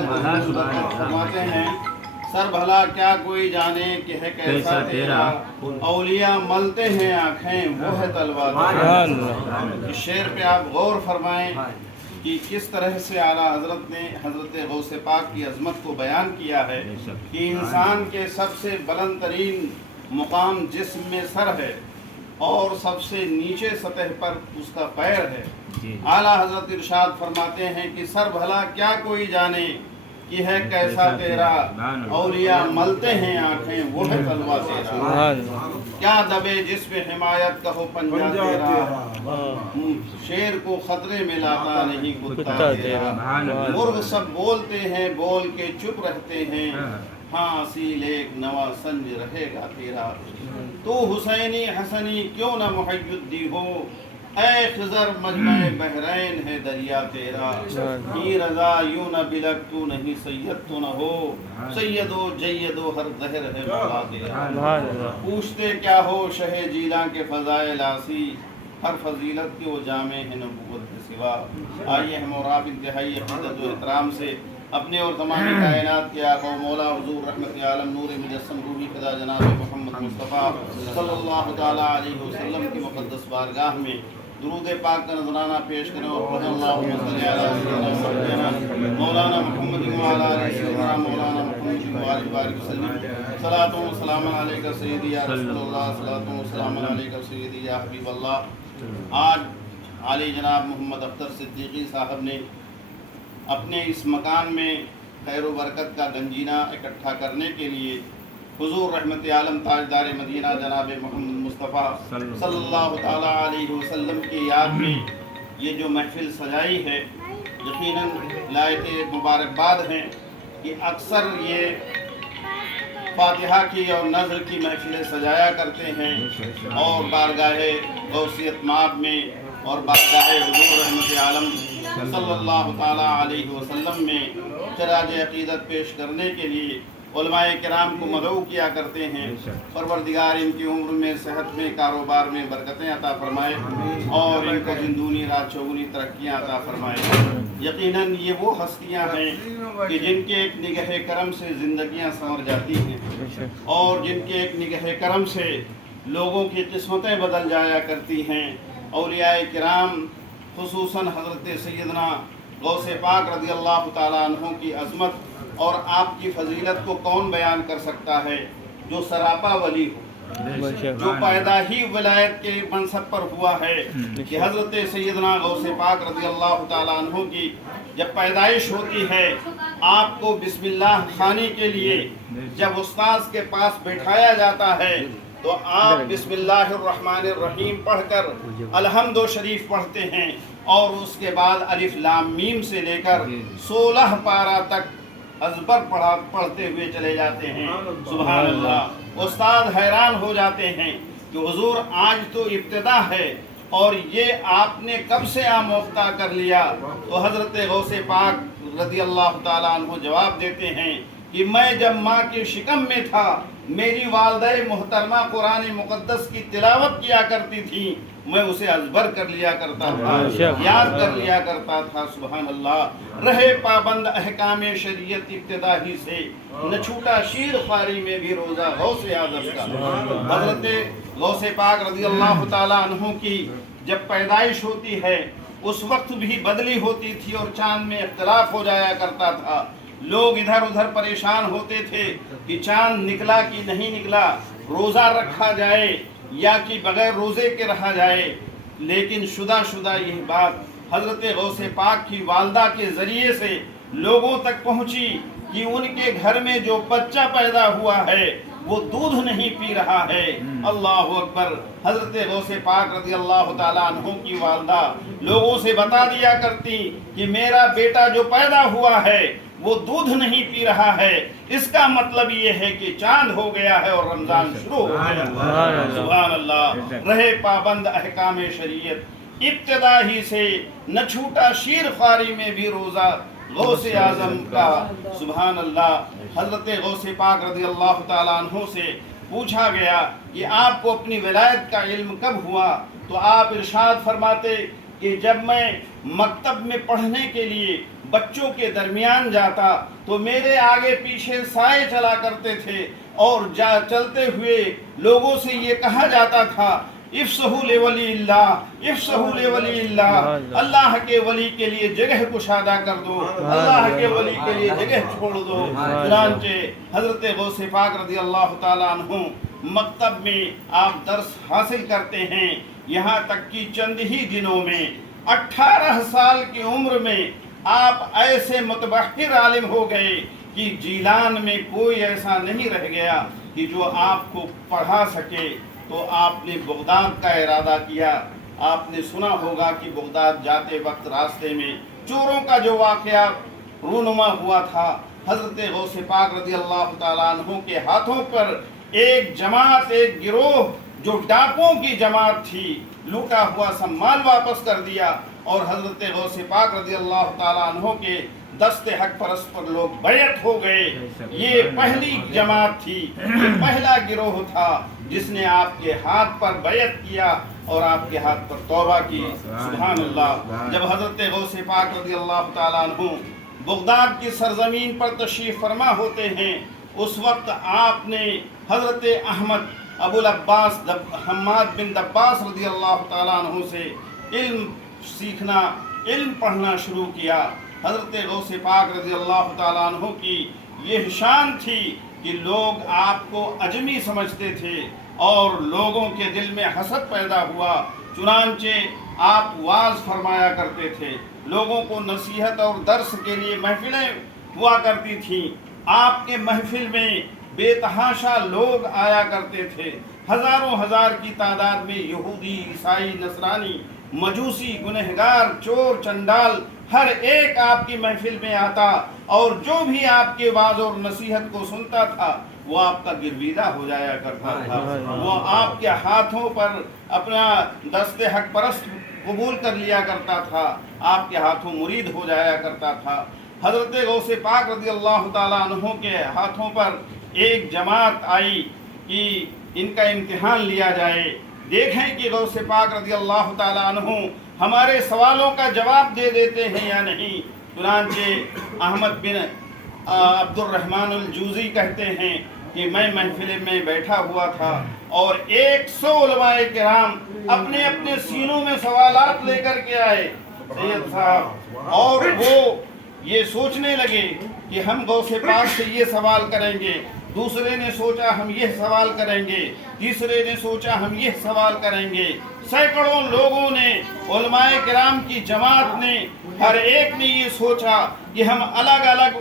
फरमाते हैं, सर भला क्या कोई जाने कि है कैसा तेरा, औलिया मलते हैं आँखें वो है तलवार। इस शेर पे आप गौर फरमाएं कि किस तरह से आला हजरत ने हजरत गौसे पाक की अजमत को बयान किया है कि इंसान के सबसे बुलंद तरीन मुकाम जिस्म में सर है और सबसे नीचे सतह पर उसका पैर है। आला हजरत इरशाद फरमाते हैं कि सर भला क्या कोई जाने कि है कैसा तेरा, औलिया मलते हैं आँखें वो है तलवा तेरा। क्या दबे जिसमें हिमायत कहो पंजा तेरा, शेर को खतरे में लाता नहीं कुत्ता तेरा। मुर्ग सब बोलते हैं बोल के चुप रहते हैं, हाँ सील एक नवा संज रहेगा तेरा। तो हुसैनी हसनी क्यों न मुहय्युद्दी हो, ऐ खिज़र मजमे बहरैन है दरिया तेरा। ही रज़ा यूं न बिलक तू नहीं सैयद तो न हो, सैयदो जैयदो हर दहर है मौला तेरा। पूछते क्या हो शहे जीला के फ़ज़ाइल आसी, हर फजीलत की वो जामे है नबूवत के सिवा। आइए हम और आप इंतहाई अक़ीदत व एहतराम से अपने और तमामी कायनात के आका मौला हुज़ूर रहमत आलम नूर मुजस्सम रूही ख़ुदा जनाब मोहम्मद मुस्तफ़ा सल्लल्लाहु तआला अलैहि वसल्लम की मुक़द्दस बारगाह में दुरूद पाक का नजराना पेश करें और मौलाना मोहम्मद मौलाना मोहम्मद सलातो व सलाम अलैका सय्यदी या रसूलल्लाह, सलातो व सलाम अलैका सय्यदी या हबीबल्लाह। आज आली जनाब मोहम्मद अख्तर सिद्दीकी साहब ने अपने इस मकान में खैर व बरकत का गंजीना इकट्ठा करने के लिए हुजूर रहमत आलम ताजदार मदीना जनाब मोहम्मद मुस्तफ़ा सल्लल्लाहु ताला अलैहि वसल्लम की याद में ये जो महफिल सजाई है, यकीनन लायक मुबारकबाद हैं कि अक्सर ये फातिहा की और नज़र की महफिलें सजाया करते हैं और बारगाहे गौसियत माब में और बारगाहे हुजूर रहमत आलम सल्लल्लाहु ताला अलैहि वसल्लम में चराज अक़ीदत पेश करने के लिए उलमाए किराम को मदऊ किया करते हैं। परवरदिगार इनकी उम्र में, सेहत में, कारोबार में बरकतें अता फरमाए और इनको जिंदूनी रात चौगुनी तरक्कियाँ अता फरमाए। यकीनन ये वो हस्तियाँ हैं कि जिनके एक निगह करम से ज़िंदगियाँ संवर जाती हैं और जिनके एक निगह करम से लोगों की किस्मतें बदल जाया करती हैं। औलियाए किराम खुसूसन हज़रत सैयदना गौसे पाक रज़ी अल्लाह ताला अन्हु की अज़मत और आपकी फजीलत को कौन बयान कर सकता है जो सरापा वली हो, जो पैदा ही विलायत के मनसब पर हुआ है कि हज़रत सैयदना गौसे पाक रज़ी अल्लाह ताला अन्हु की जब पैदाइश होती है, आपको बिस्मिल्लाह खानी के लिए जब उस्ताद के पास बैठाया जाता है तो आप बिस्मिल्लाहिर्रहमानिर्रहीम पढ़कर अलहम्दो शरीफ पढ़ते हैं और उसके बाद अलिफ लाम मीम से लेकर 16 पारा तक अज़बर पढ़ते हुए चले जाते हैं। सुभान अल्लाह। उस्ताद हैरान हो जाते हैं कि हुजूर आज तो इब्तिदा है और ये आपने कब से आमोख्ता कर लिया। तो हज़रत गौसे पाक रज़ी अल्लाह ताला अन्हु जवाब देते हैं कि मैं जब माँ के शिकम में था, मेरी वालिदा मोहतरमा कुरान मुक़द्दस की तिलावत किया करती थी, मैं उसे अज़बर कर लिया करता था, याद कर लिया करता था। सुभान अल्लाह। रहे पाबंद अहकाम शरीयत इब्तिदा ही से, न छूटा शीर ख्वारी में भी रोज़ा गौसे आज़म का। हज़रत गौसे पाक रज़ी अल्लाह ताला अन्हु की जब पैदाइश होती है उस वक्त भी बदली होती थी और चाँद में इख्तिलाफ हो जाया करता था। लोग इधर उधर परेशान होते थे कि चाँद निकला कि नहीं निकला, रोज़ा रखा जाए या कि बगैर रोज़े के रहा जाए। लेकिन शुदा यह बात हज़रत गौसे पाक की वालदा के ज़रिए से लोगों तक पहुँची कि उनके घर में जो बच्चा पैदा हुआ है वो दूध नहीं पी रहा है। अल्लाह अकबर। हज़रत गौसे पाक रज़ी अल्लाह ताला अन्हु की वालदा लोगों से बता दिया करती कि मेरा बेटा जो पैदा हुआ है वो दूध नहीं पी रहा है, इसका मतलब ये है कि चांद हो गया है और रमजान शुरू हो गया। सुभान अल्लाह। रहे पाबंद अहकाम शरीयत इब्तिदा ही से, न छूटा शीर ख्वारी में भी रोज़ा गौसे आज़म का। सुभान अल्लाह। हज़रत गौसे पाक रज़ी अल्लाह ताला अन्हु से पूछा गया कि आपको अपनी विलायत का इल्म कब हुआ, तो आप इरशाद फरमाते कि जब मैं मकतब में पढ़ने के लिए بچوں کے درمیان جاتا تو میرے آگے پیچھے سائے چلا کرتے تھے، اور چلتے ہوئے لوگوں سے یہ کہا جاتا تھا افسحوا لولی اللہ، افسحوا لولی اللہ، اللہ کے ولی کے لیے جگہ کشادہ کر دو، اللہ کے ولی کے لیے جگہ چھوڑ دو۔ چنانچہ حضرت غوث پاک رضی اللہ تعالیٰ عنہ مکتب میں آپ درس حاصل کرتے ہیں، یہاں تک کہ چند ہی دنوں میں 18 سال کی عمر میں آپ ایسے متبحر عالم ہو گئے کہ جیلان میں کوئی ایسا نہیں رہ گیا کہ جو آپ کو پڑھا سکے۔ تو آپ نے بغداد کا ارادہ کیا۔ آپ نے سنا ہوگا کہ بغداد جاتے وقت راستے میں چوروں کا جو واقعہ رونما ہوا تھا، حضرت غوث پاک رضی اللہ تعالیٰ عنہ کے ہاتھوں پر ایک جماعت، ایک گروہ جو ڈاکوں کی جماعت تھی، لوٹا ہوا سب مال واپس کر دیا، اور حضرت غوث پاک رضی اللہ تعالیٰ عنہ کے دست حق پرست پر لوگ بیعت ہو گئے۔ یہ پہلی جماعت تھی، یہ پہلا گروہ تھا جس نے آپ کے ہاتھ پر بیعت کیا اور آپ کے ہاتھ پر توبہ کی۔ سبحان اللہ۔ جب حضرت غوث پاک رضی اللہ تعالیٰ عنہ بغداد کی سرزمین پر تشریف فرما ہوتے ہیں، اس وقت آپ نے حضرت احمد ابو العباس حماد بن دباس رضی اللہ تعالیٰ عنہ سے علم سیکھنا، علم پڑھنا شروع کیا۔ حضرت غوث پاک رضی اللہ تعالیٰ عنہ کی یہ شان تھی کہ لوگ آپ کو اجمی سمجھتے تھے اور لوگوں کے دل میں حسد پیدا ہوا۔ چنانچہ آپ واعظ فرمایا کرتے تھے، لوگوں کو نصیحت اور درس کے لیے محفلیں ہوا کرتی تھیں۔ آپ کے محفل میں بے تحاشا لوگ آیا کرتے تھے، ہزاروں ہزار کی تعداد میں یہودی، عیسائی، نصرانی، مجوسی، گنہگار، چور، چنڈال، ہر ایک آپ کی محفل میں آتا، اور جو بھی آپ کے وعظ اور نصیحت کو سنتا تھا وہ آپ کا گرویدہ ہو جایا کرتا تھا، وہ آپ کے ہاتھوں پر اپنا دست حق پرست قبول کر لیا کرتا تھا، آپ کے ہاتھوں مرید ہو جایا کرتا تھا۔ حضرت غوث پاک رضی اللہ تعالیٰ عنہ کے ہاتھوں پر ایک جماعت آئی کہ ان کا امتحان لیا جائے، دیکھیں کہ غوث پاک رضی اللہ تعالیٰ عنہ ہمارے سوالوں کا جواب دے دیتے ہیں یا نہیں۔ چنانچہ احمد بن عبد الرحمن الجوزی کہتے ہیں کہ میں محفل میں بیٹھا ہوا تھا اور 100 علماء کرام اپنے اپنے سینوں میں سوالات لے کر کے آئے سید صاحب، اور وہ یہ سوچنے لگے کہ ہم غوث پاک سے یہ سوال کریں گے، دوسرے نے سوچا ہم یہ سوال کریں گے، تیسرے نے سوچا ہم یہ سوال کریں گے۔ سینکڑوں لوگوں نے، علماء کرام کی جماعت نے، ہر ایک نے یہ سوچا کہ ہم الگ الگ